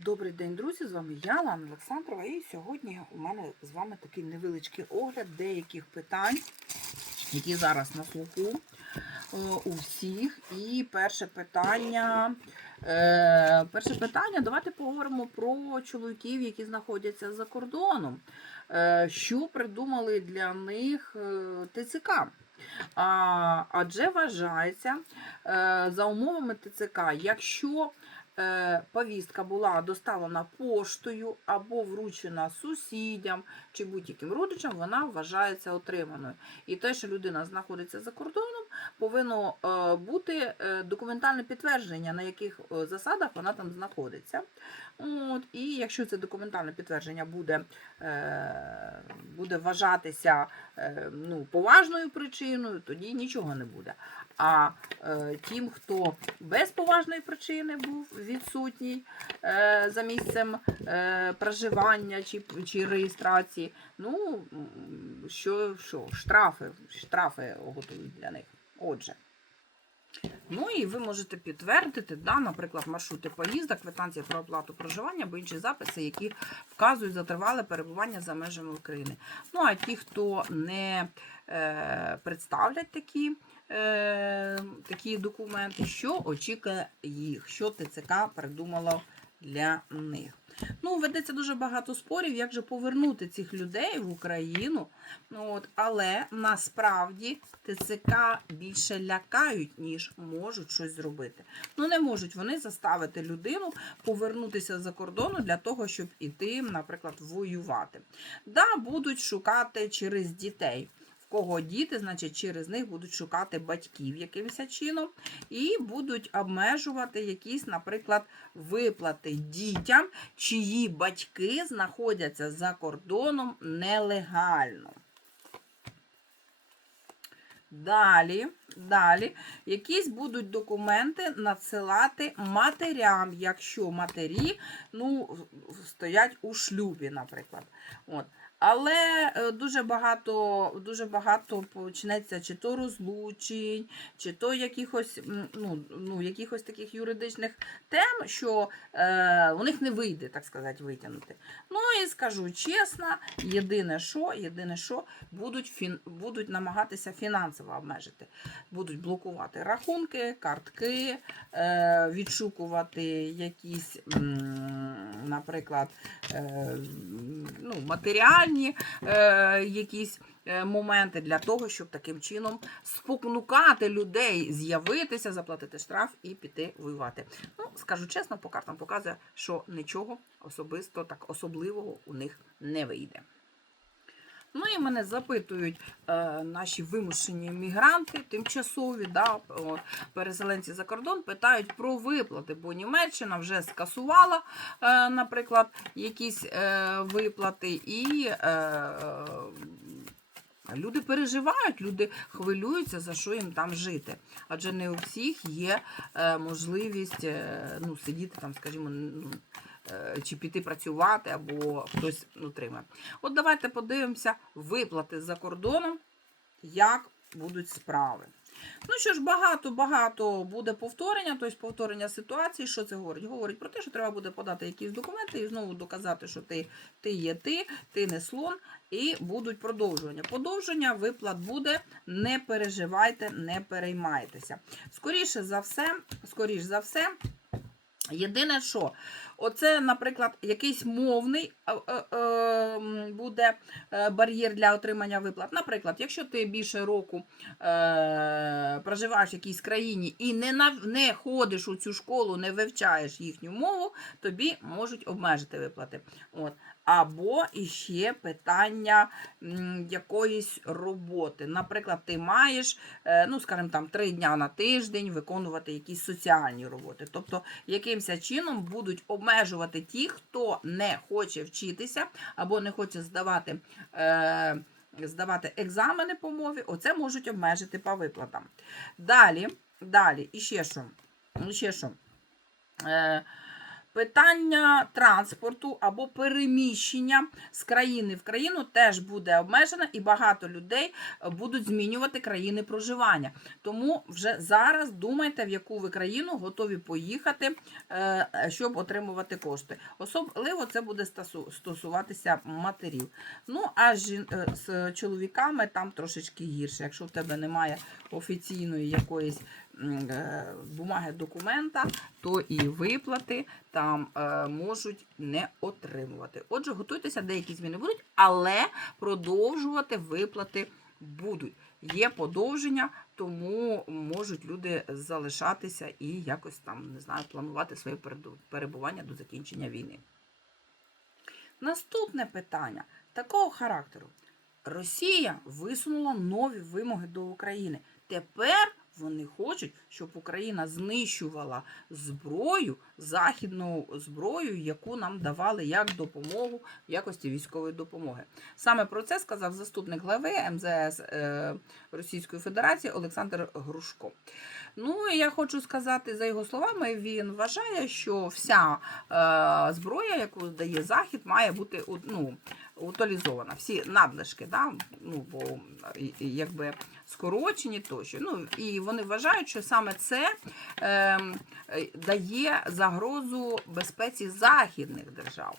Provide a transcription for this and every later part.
Добрий день, друзі! З вами я, Лана Олександрова, і сьогодні у мене з вами такий невеличкий огляд деяких питань, які зараз на слуху е, у всіх. І перше питання. Е, перше питання. Давайте поговоримо про чоловіків, які знаходяться за кордоном. Е, що придумали для них ТЦК? Адже вважається за умовами ТЦК, якщо повістка була доставлена поштою або вручена сусідям чи будь-яким родичам, вона вважається отриманою. І те, що людина знаходиться за кордоном, повинно е, бути е, документальне підтвердження, на яких е, засадах вона там знаходиться. От, і якщо це документальне підтвердження буде, буде вважатися ну, поважною причиною, тоді нічого не буде. А тим, хто без поважної причини був відсутній за місцем проживання чи, чи реєстрації, ну що, що штрафи, штрафи готують для них. Отже. Ну і ви можете підтвердити, да, наприклад, маршрути поїздок, квитанція про оплату проживання або інші записи, які вказують за тривале перебування за межами України. Ну а ті, хто не е, представлять такі, е, такі документи, що очікує їх, що ТЦК придумало для них. Ну, ведеться дуже багато спорів, як же повернути цих людей в Україну. Ну, от, але насправді ТЦК більше лякають, ніж можуть щось зробити. Ну, не можуть вони заставити людину повернутися за кордону для того, щоб іти, наприклад, воювати. Да, будуть шукати через дітей. Кого діти, значить, через них будуть шукати батьків якимось чином, і будуть обмежувати якісь, наприклад, виплати дітям, чиї батьки знаходяться за кордоном нелегально. Далі, далі, якісь будуть документи надсилати матерям, якщо матері ну, стоять у шлюбі, наприклад. От. Але е, дуже багато, дуже багато почнеться чи то розлучень, чи то якихось, ну, ну, якихось таких юридичних тем, що е, у них не вийде, так сказати, витягнути. Ну і скажу чесно, єдине що, єдине що, будуть, фін, будуть намагатися фінансово обмежити. Будуть блокувати рахунки, картки, е, відшукувати якісь, наприклад, е, ну, матеріальні е, якісь е, моменти для того, щоб таким чином спокнукати людей з'явитися, заплатити штраф і піти воювати. Ну, скажу чесно, по картам показує, що нічого особисто так особливого у них не вийде. Ну і мене запитують е, наші вимушені мігранти, тимчасові, да, переселенці за кордон, питають про виплати, бо Німеччина вже скасувала, е, наприклад, якісь е, виплати, і е, люди переживають, люди хвилюються, за що їм там жити. Адже не у всіх є е, можливість е, ну, сидіти там, скажімо, ну, чи піти працювати, або хтось отримає. От давайте подивимося виплати за кордоном, як будуть справи. Ну що ж, багато-багато буде повторення, тобто повторення ситуації. Що це говорить? Говорить про те, що треба буде подати якісь документи і знову доказати, що ти, ти є ти, ти не слон, і будуть продовжування. Подовження виплат буде, не переживайте, не переймайтеся. Скоріше за все, скоріш за все. Єдине, що оце, наприклад, якийсь мовний е, е, е, буде бар'єр для отримання виплат. Наприклад, якщо ти більше року проживаєш в якійсь країні і не, не ходиш у цю школу, не вивчаєш їхню мову, тобі можуть обмежити виплати. От. Або іще питання якоїсь роботи. Наприклад, ти маєш, е, ну, скажімо, там, три дня на тиждень виконувати якісь соціальні роботи. Тобто, якимось чином будуть обмежувати ті, хто не хоче вчитися або не хоче здавати. Е, Здавати екзамени по мові, оце можуть обмежити по виплатам. Далі, далі, і ще що? Ще що? Е, Питання транспорту або переміщення з країни в країну теж буде обмежено, і багато людей е, будуть змінювати країни проживання. Тому вже зараз думайте, в яку ви країну готові поїхати, е, щоб отримувати кошти. Особливо це буде стосуватися матерів. Ну, а е, з чоловіками там трошечки гірше. Якщо в тебе немає офіційної якоїсь бумаги документа, то і виплати там е, можуть не отримувати. Отже, готуйтеся, деякі зміни будуть, але продовжувати виплати будуть. Є подовження, тому можуть люди залишатися і якось там, не знаю, планувати своє перебування до закінчення війни. Наступне питання такого характеру. Росія висунула нові вимоги до України. Тепер вони хочуть, щоб Україна знищувала зброю, західну зброю, яку нам давали як допомогу в якості військової допомоги. Саме про це сказав заступник глави МЗС е, Російської Федерації Олександр Грушко. Ну і я хочу сказати, за його словами, він вважає, що вся е, зброя, яку дає Захід, має бути ну, утилізована. Всі надлишки, да? ну, бо якби скорочені тощо. Ну, і вони вважають, що саме це е, дає загрозу безпеці західних держав.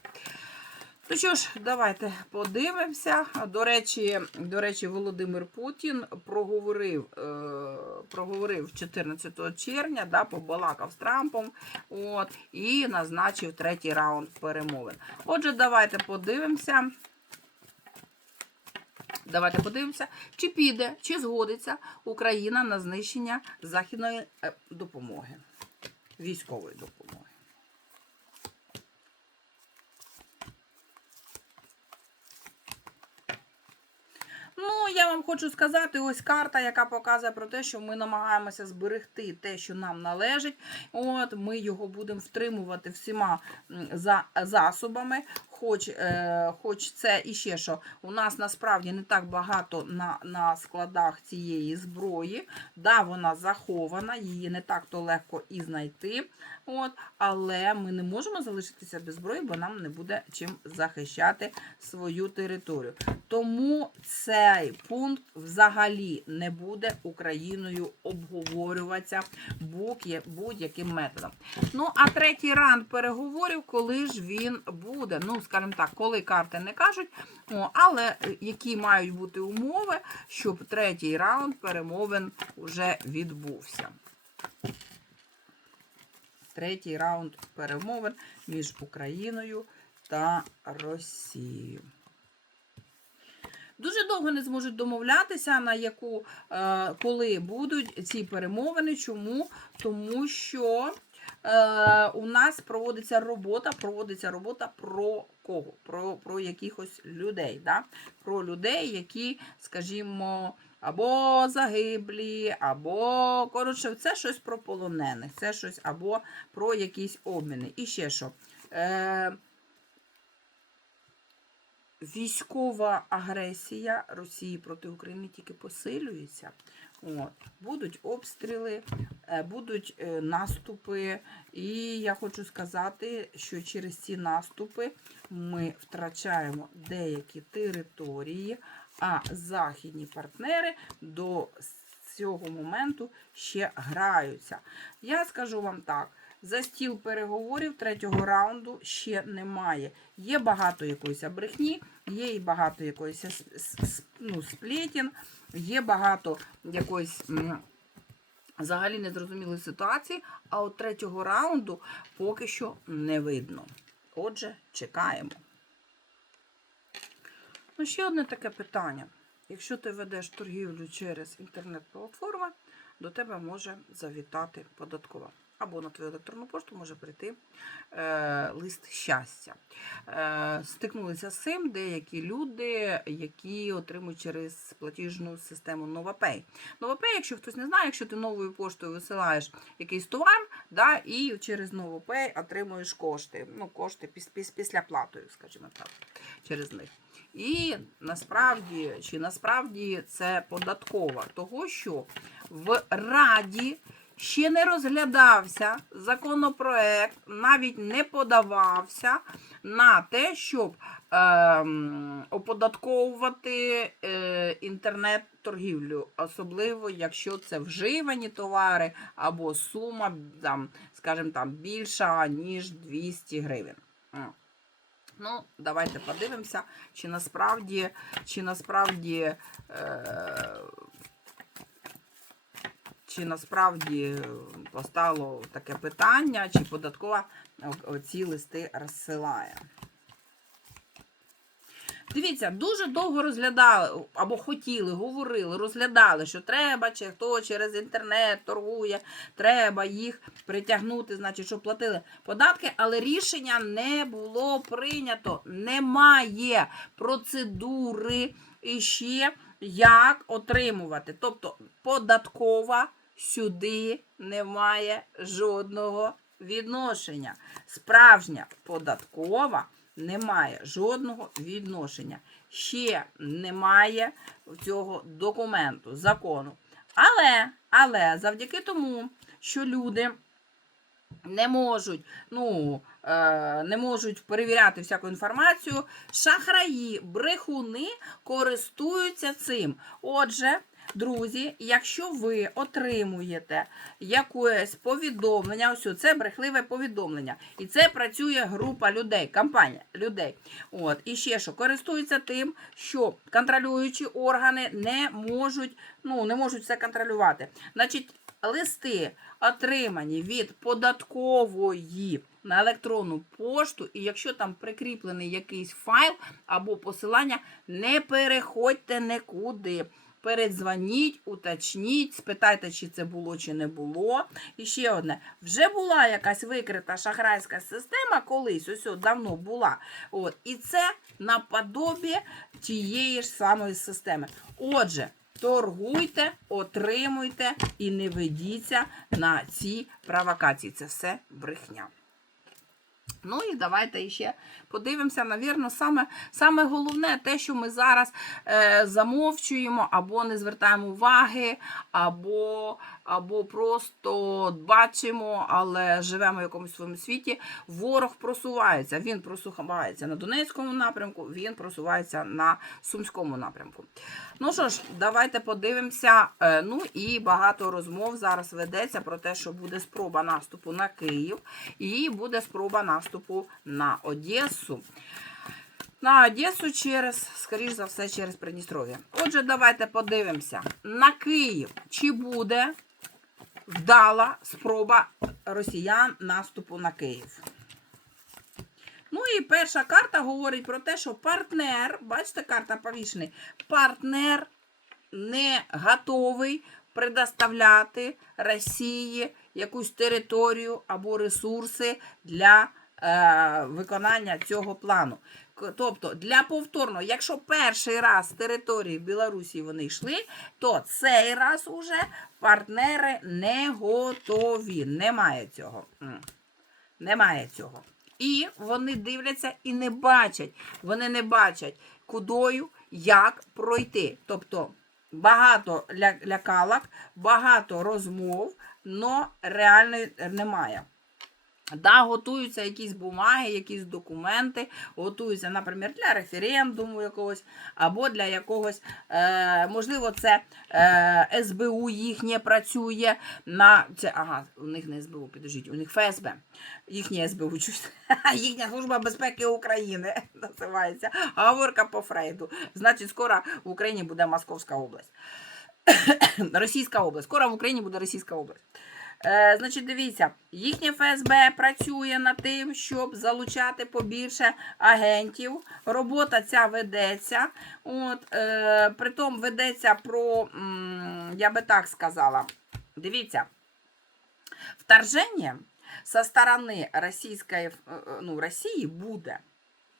Ну що ж, давайте подивимося. До речі, до речі, Володимир Путін проговорив, е, проговорив 14 червня, да, побалакав з Трампом от, і назначив третій раунд перемовин. Отже, давайте подивимося. Давайте подивимося, чи піде, чи згодиться Україна на знищення західної е, допомоги, військової допомоги. Ну, я вам хочу сказати, ось карта, яка показує про те, що ми намагаємося зберегти те, що нам належить. От ми його будемо втримувати всіма за, засобами. Хоч, е, хоч це і ще що, у нас насправді не так багато на, на складах цієї зброї. Да, вона захована, її не так то легко і знайти. От, але ми не можемо залишитися без зброї, бо нам не буде чим захищати свою територію. Тому цей пункт взагалі не буде Україною обговорюватися будь- будь-яким методом. Ну, а третій раунд переговорів, коли ж він буде? Ну, скажімо так, коли карти не кажуть, але е, які мають бути умови, щоб третій раунд перемовин вже відбувся. Третій раунд перемовин між Україною та Росією. Дуже довго не зможуть домовлятися, на яку, е, коли будуть ці перемовини. Чому? Тому що е, у нас проводиться робота, проводиться робота про кого? Про, про якихось людей. Да? Про людей, які, скажімо, або загиблі, або коротше, це щось про полонених, це щось або про якісь обміни. І ще що. Е, Військова агресія Росії проти України тільки посилюється. От. Будуть обстріли, будуть е, наступи. І я хочу сказати, що через ці наступи ми втрачаємо деякі території, а західні партнери до цього моменту ще граються. Я скажу вам так. За стіл переговорів третього раунду ще немає. Є багато якоїсь брехні, є і багато якоїсь ну, сплетін, є багато якоїсь взагалі незрозумілої ситуації, а от третього раунду поки що не видно. Отже, чекаємо. Ну, ще одне таке питання. Якщо ти ведеш торгівлю через інтернет-платформи, до тебе може завітати податкова. Або на твою електронну пошту може прийти е, лист щастя. Е, стикнулися з цим деякі люди, які отримують через платіжну систему NovaPay. NovaPay, якщо хтось не знає, якщо ти новою поштою висилаєш якийсь товар, да, і через NovaPay отримуєш кошти. Ну, кошти піс, піс, після платою, скажімо так, через них. І насправді, чи насправді це податкова, того що в Раді ще не розглядався законопроект, навіть не подавався на те, щоб ем, оподатковувати е, інтернет-торгівлю, особливо якщо це вживані товари або сума, там, скажімо, там, більша, ніж 200 гривень. Ну, давайте подивимося, чи насправді, чи насправді, е, чи насправді постало таке питання, чи податкова ці листи розсилає. Дивіться, дуже довго розглядали або хотіли, говорили, розглядали, що треба, чи хто через інтернет торгує, треба їх притягнути, значить, щоб платили податки, але рішення не було прийнято. Немає процедури іще, як отримувати. Тобто податкова сюди не має жодного відношення. Справжня податкова не має жодного відношення. Ще немає цього документу, закону. Але, але завдяки тому, що люди не можуть, ну, е, не можуть перевіряти всяку інформацію, шахраї, брехуни користуються цим. Отже, друзі, якщо ви отримуєте якесь повідомлення, ось це брехливе повідомлення, і це працює група людей, компанія людей. От, і ще що, користуються тим, що контролюючі органи не можуть, ну, не можуть все контролювати. Значить, листи отримані від податкової на електронну пошту, і якщо там прикріплений якийсь файл або посилання, не переходьте нікуди. Передзвоніть, уточніть, спитайте, чи це було, чи не було. І ще одне: вже була якась викрита шахрайська система колись, ось давно була. От, і це наподобі тієї ж самої системи. Отже, торгуйте, отримуйте і не ведіться на ці провокації. Це все брехня. Ну і давайте ще подивимося, навірно, саме, саме головне те, що ми зараз е, замовчуємо, або не звертаємо уваги, або, або просто бачимо, але живемо в якомусь своєму світі. Ворог просувається. Він просувається на Донецькому напрямку, він просувається на Сумському напрямку. Ну що ж, давайте подивимося. Е, ну і багато розмов зараз ведеться про те, що буде спроба наступу на Київ, і буде спроба наступу на Одесу. На Одесу через, скоріш за все, через Придністров'я. Отже, давайте подивимося. На Київ чи буде вдала спроба росіян наступу на Київ. Ну і перша карта говорить про те, що партнер, бачите, карта повішений, партнер не готовий предоставляти Росії якусь територію або ресурси для е, виконання цього плану. Тобто для повторного, якщо перший раз з території Білорусі вони йшли, то цей раз уже партнери не готові. Немає цього. Немає цього. І вони дивляться і не бачать. Вони не бачать, кудою, як пройти. Тобто багато лякалок, багато розмов, але реальної немає. Да, готуються якісь бумаги, якісь документи, готуються, наприклад, для референдуму якогось, або для якогось, е, можливо, це е, СБУ їхнє працює на це, ага, у них не СБУ, підождіть, у них ФСБ, їхнє СБУ, їхня служба безпеки України називається. Говорка по Фрейду. Значить, скоро в Україні буде Московська область. Російська область. Скоро в Україні буде Російська область. Е, значить, дивіться, їхнє ФСБ працює над тим, щоб залучати побільше агентів. Робота ця ведеться. От, е, притом ведеться про, я би так сказала, дивіться, вторження со сторони російської, е, ну, Росії буде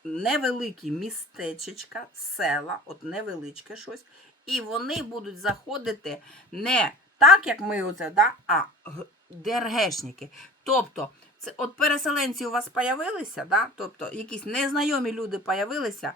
невеликі містечечка, села, от невеличке щось, і вони будуть заходити не так, як ми оце, да, а ДРГшники. Тобто, це от переселенці у вас появилися, да? тобто якісь незнайомі люди появилися,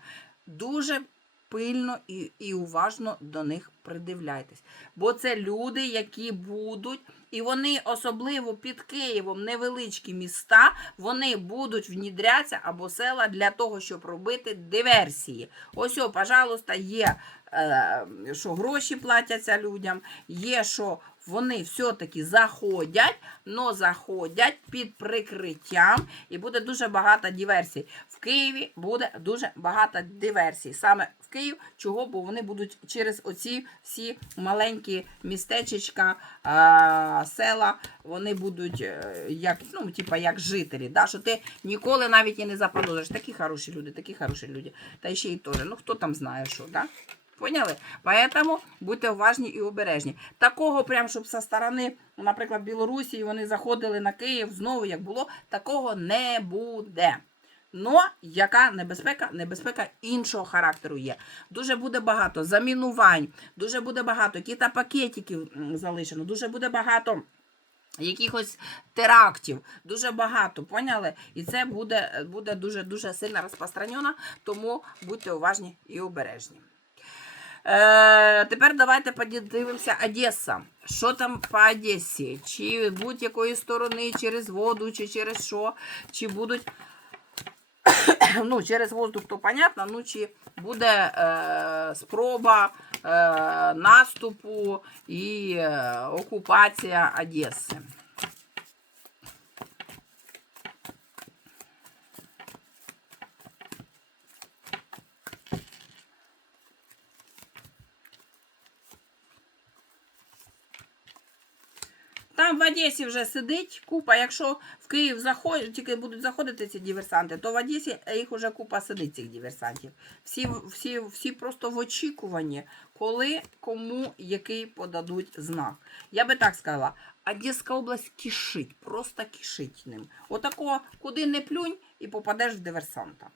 дуже пильно і, і уважно до них придивляйтесь. Бо це люди, які будуть І вони, особливо під Києвом, невеличкі міста, вони будуть внідрятися або села для того, щоб робити диверсії. Ось, о, пожалуйста, є, е, що гроші платяться людям, є, що вони все-таки заходять, но заходять під прикриттям, і буде дуже багато диверсій. Києві буде дуже багато диверсій. Саме в Київ, чого? Бо вони будуть через оці всі маленькі містечечка, а, села, вони будуть е, як, ну, типа, як жителі. Да? Що ти ніколи навіть і не заподозриш. Такі хороші люди, такі хороші люди. Та ще й теж. Ну хто там знає, що, да? Поняли? Поэтому будьте уважні і обережні. Такого, прям, щоб со сторони, наприклад, Білорусі, вони заходили на Київ знову, як було, такого не буде. Но яка небезпека? Небезпека іншого характеру є. Дуже буде багато замінувань, дуже буде багато кіта пакетиків залишено, дуже буде багато. Якихось терактів дуже багато, поняли? І це буде, буде дуже дуже сильно розпространено, тому будьте уважні і обережні. Е, тепер давайте подивимося Одеса. Що там по Одесі? Чи будь-якої сторони, через воду, чи через що, чи будуть. Ну, через воздух, то понятно, ну чи буде е, спроба е, наступу і е, окупація Одеси. Там в Одесі вже сидить купа. Якщо в Київ заходять, тільки будуть заходити ці диверсанти, то в Одесі їх вже купа сидить цих диверсантів. Всі, всі, всі просто в очікуванні, коли кому який подадуть знак. Я би так сказала, Одеська область кишить, просто кишить ним. Отако, куди не плюнь і попадеш в диверсанта.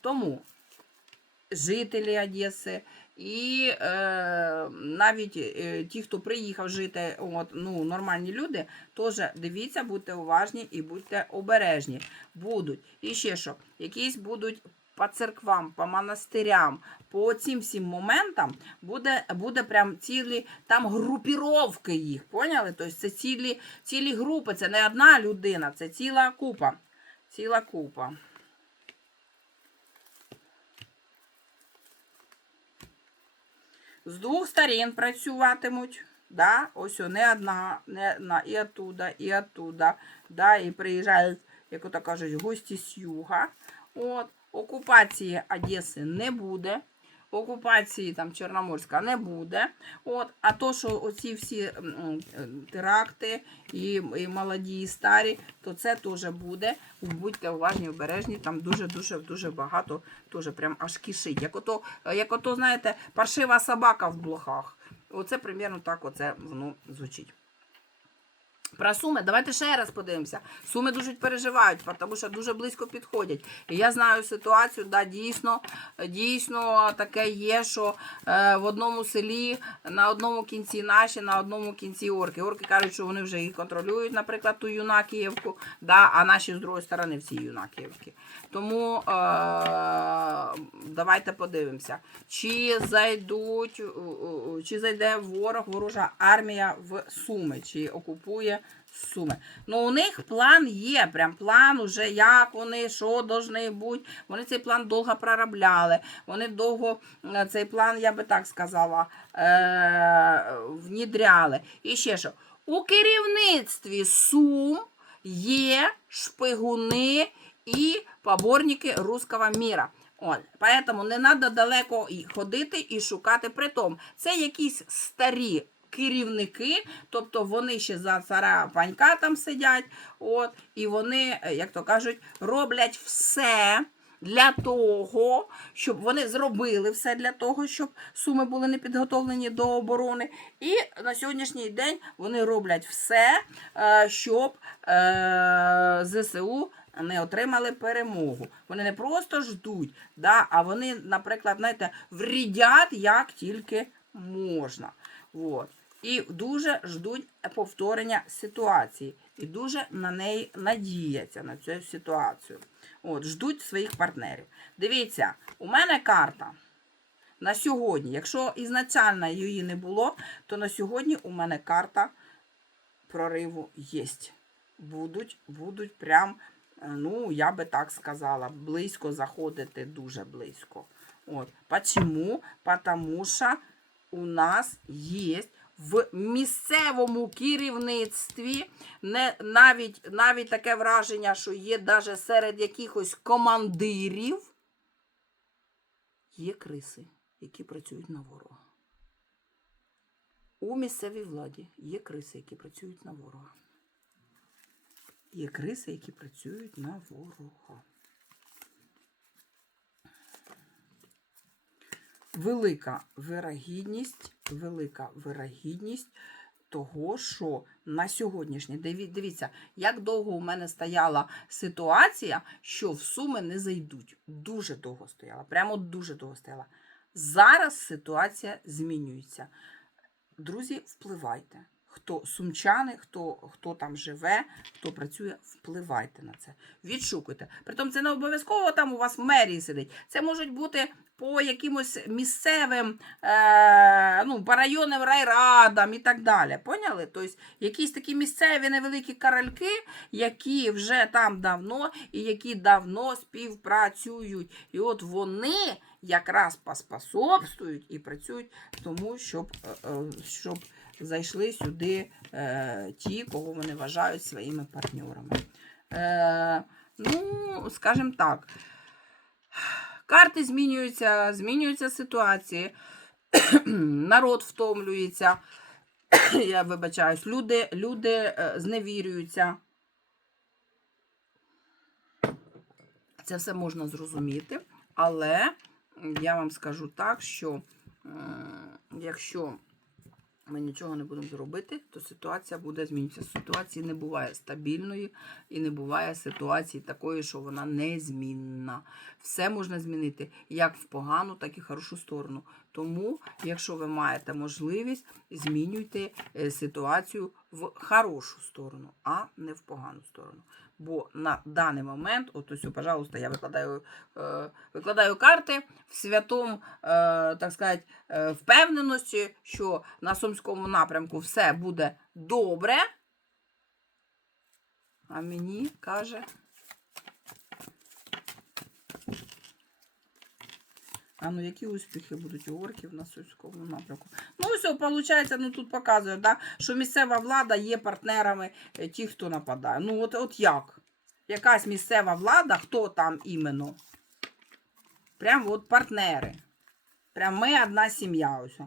Тому жителі Одеси і е, навіть е, ті, хто приїхав жити, от, ну, нормальні люди, теж дивіться, будьте уважні і будьте обережні. Будуть. І ще що, якісь будуть по церквам, по монастирям, по цим всім моментам буде, буде прям цілі там групіровки їх. Поняли? Тобто це цілі, цілі групи, це не одна людина, це ціла купа. Ціла купа. З двох сторін працюватимуть. Да? Ось не одна, не одна, і оттуда, і оттуда. Да? І приїжджають, як ото кажуть, гості з юга. От. Окупації Одеси не буде. Окупації там Чорноморська не буде. От. А то, що оці всі м, теракти і, і молоді, і старі, то це теж буде. Будьте уважні, обережні, там дуже-дуже дуже багато, теж прям аж кишить. Як ото, як ото, знаєте, паршива собака в блохах. Оце примерно так оце воно звучить. Про суми, давайте ще раз подивимося. Суми дуже переживають, тому що дуже близько підходять. Я знаю ситуацію, да, дійсно, дійсно таке є, що е, в одному селі на одному кінці наші, на одному кінці орки. Орки кажуть, що вони вже їх контролюють, наприклад, ту Юнакіївку, да, а наші з другої сторони всі Юнакіївки. Тому е, давайте подивимося, чи зайдуть, чи зайде ворог, ворожа армія в Суми, чи окупує Суми. Ну, у них план є, прям план уже, як вони, що должны бути. Вони цей план довго проробляли. Вони довго цей план, я би так сказала, е- внідряли. І ще що. У керівництві Сум є шпигуни і поборники русского міра. От, поэтому не треба далеко ходити і шукати притом. Це якісь старі керівники, тобто вони ще за цара панька там сидять, от, і вони, е, як то кажуть, роблять все. Для того, щоб вони зробили все для того, щоб суми були не підготовлені до оборони. І на сьогоднішній день вони роблять все, е, щоб е, ЗСУ не отримали перемогу. Вони не просто ждуть, да, а вони, наприклад, знаєте, врідять як тільки можна. Вот. І дуже ждуть повторення ситуації. І дуже на неї надіяться на цю ситуацію. От, ждуть своїх партнерів. Дивіться, у мене карта на сьогодні. Якщо ізначально її не було, то на сьогодні у мене карта прориву є. Будуть, будуть прям, е, ну, я би так сказала, близько заходити, дуже близько. От. Почему? Потому що у нас є в місцевому керівництві не, навіть, навіть таке враження, що є навіть серед якихось командирів, є криси, які працюють на ворога. У місцевій владі є криси, які працюють на ворога. Є криси, які працюють на ворога. Велика вирогідність, велика вирагідність того, що на сьогоднішній дивіться, як довго у мене стояла ситуація, що в суми не зайдуть. Дуже довго стояла, прямо дуже довго стояла. Зараз ситуація змінюється. Друзі, впливайте. Хто сумчани, хто, хто там живе, хто працює, впливайте на це. Відшукуйте. Притом це не обов'язково там у вас в мерії сидить. Це можуть бути по якимось місцевим, е, ну, по райрадам і так далі. Поняли? Тобто якісь такі місцеві невеликі каральки, які вже там давно і які давно співпрацюють. І от вони якраз поспособствують і працюють тому, щоб, е, е, щоб зайшли сюди е, ті, кого вони вважають своїми партнерами. Е, ну, скажімо так, карти змінюються, змінюються ситуації, народ втомлюється. Я вибачаюсь, люди, люди е, зневірюються. Це все можна зрозуміти, але я вам скажу так, що якщо ми нічого не будемо зробити, то ситуація буде змінитися. Ситуації не буває стабільної і не буває ситуації такої, що вона незмінна. Все можна змінити як в погану, так і в хорошу сторону. Тому, якщо ви маєте можливість, змінюйте е, ситуацію в хорошу сторону, а не в погану сторону. Бо на даний момент, от ось, пожалуйста, я викладаю, е, викладаю карти в святому, е, так сказати, е, впевненості, що на Сумському напрямку все буде добре. А мені каже. А ну які успіхи будуть у орків на Сумському напрямку? Ну, все, виходить, ну тут показує, да, що місцева влада є партнерами е, ті, хто нападає. Ну, от, от як? Якась місцева влада, хто там іменно? Прям от партнери. Прям ми одна сім'я ось.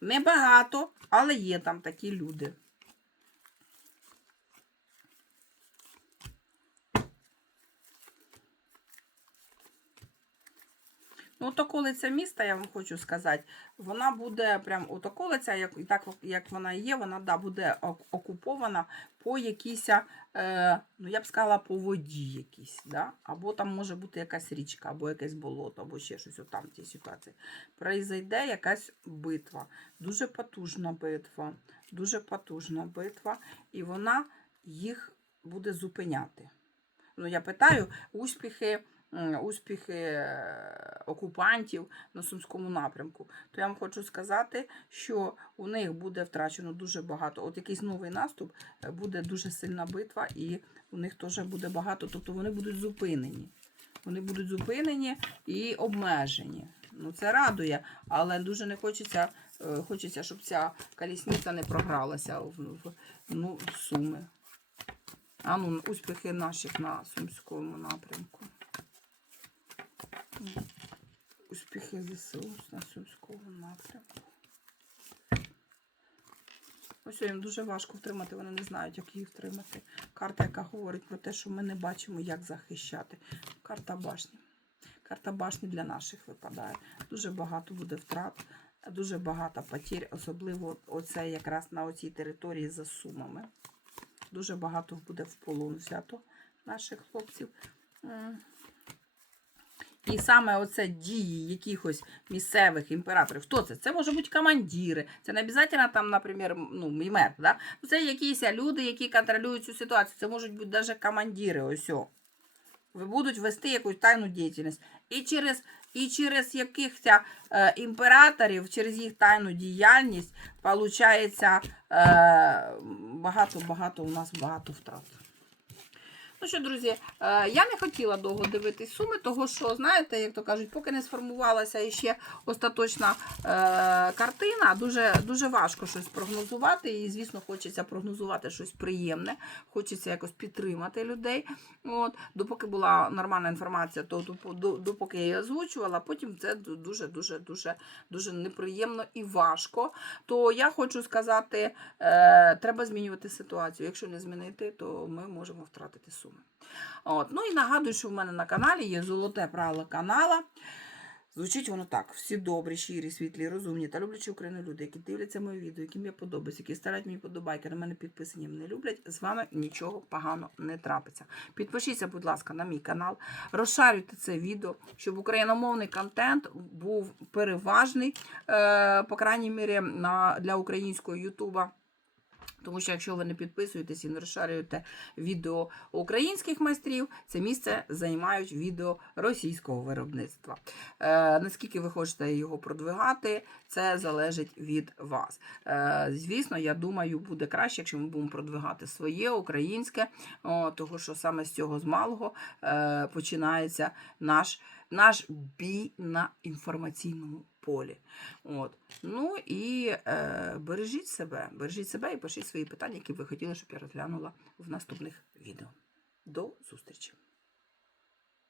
Небагато, але є там такі люди. От околиця міста, я вам хочу сказати, вона буде прям от околиця, як, так як вона є, вона да, буде окупована по якійсь, е, ну я б сказала, по воді якійсь, да? або там може бути якась річка, або якесь болото, або ще щось отам в тій ситуації. Произойде якась битва, дуже потужна битва, дуже потужна битва, і вона їх буде зупиняти. Ну, я питаю, успіхи успіхи е, окупантів на Сумському напрямку, то я вам хочу сказати, що у них буде втрачено дуже багато. От якийсь новий наступ, е, буде дуже сильна битва, і у них теж буде багато, тобто вони будуть зупинені. Вони будуть зупинені і обмежені. Ну, це радує, але дуже не хочеться, е, хочеться, щоб ця колісниця не програлася в, в, ну, в суми. А ну, успіхи наших на Сумському напрямку. Успіхи ЗСУ на Сумському напрямку. Ось їм дуже важко втримати, вони не знають, як її втримати. Карта, яка говорить про те, що ми не бачимо, як захищати. Карта башні. Карта башні для наших випадає. Дуже багато буде втрат, дуже багато потерь, особливо оце якраз на оцій території за сумами. Дуже багато буде в полон взято наших хлопців. І саме оце дії якихось місцевих імператорів. Хто це? Це може бути командири. Це не обов'язково там, наприклад, ну, мер, да? Це якісь люди, які контролюють цю ситуацію. Це можуть бути навіть командири. Ось. Будуть вести якусь тайну діяльність. І через І через якихось е, імператорів, через їх тайну діяльність, виходить, е, багато, багато у нас багато втрат. Ну що, друзі, е, я не хотіла довго дивитись суми, того що, знаєте, як то кажуть, поки не сформувалася ще остаточна е, картина, дуже, дуже важко щось прогнозувати. І, звісно, хочеться прогнозувати щось приємне, хочеться якось підтримати людей. От, допоки була нормальна інформація, то допоки я її озвучувала, потім це дуже, дуже, дуже, неприємно і важко. То я хочу сказати, е, треба змінювати ситуацію. Якщо не змінити, то ми можемо втратити суми. От. Ну і нагадую, що в мене на каналі є золоте правило канала. Звучить воно так: всі добрі, щирі, світлі, розумні та люблячі Україну люди, які дивляться мої відео, яким я подобаюся, які ставлять мені подобайки, на мене підписані, мене люблять. З вами нічого поганого не трапиться. Підпишіться, будь ласка, на мій канал, розшарюйте це відео, щоб україномовний контент був переважний, е, по крайній мірі, для українського Ютуба. Тому що якщо ви не підписуєтесь і не розшарюєте відео українських майстрів, це місце займають відео російського виробництва. Е, наскільки ви хочете його продвигати, це залежить від вас. Е, звісно, я думаю, буде краще, якщо ми будемо продвигати своє українське, о, того що саме з цього з малого е, починається наш, наш бій на інформаційному полі. От. Ну і е, бережіть себе, бережіть себе і пишіть свої питання, які ви хотіли, щоб я розглянула в наступних відео. До зустрічі!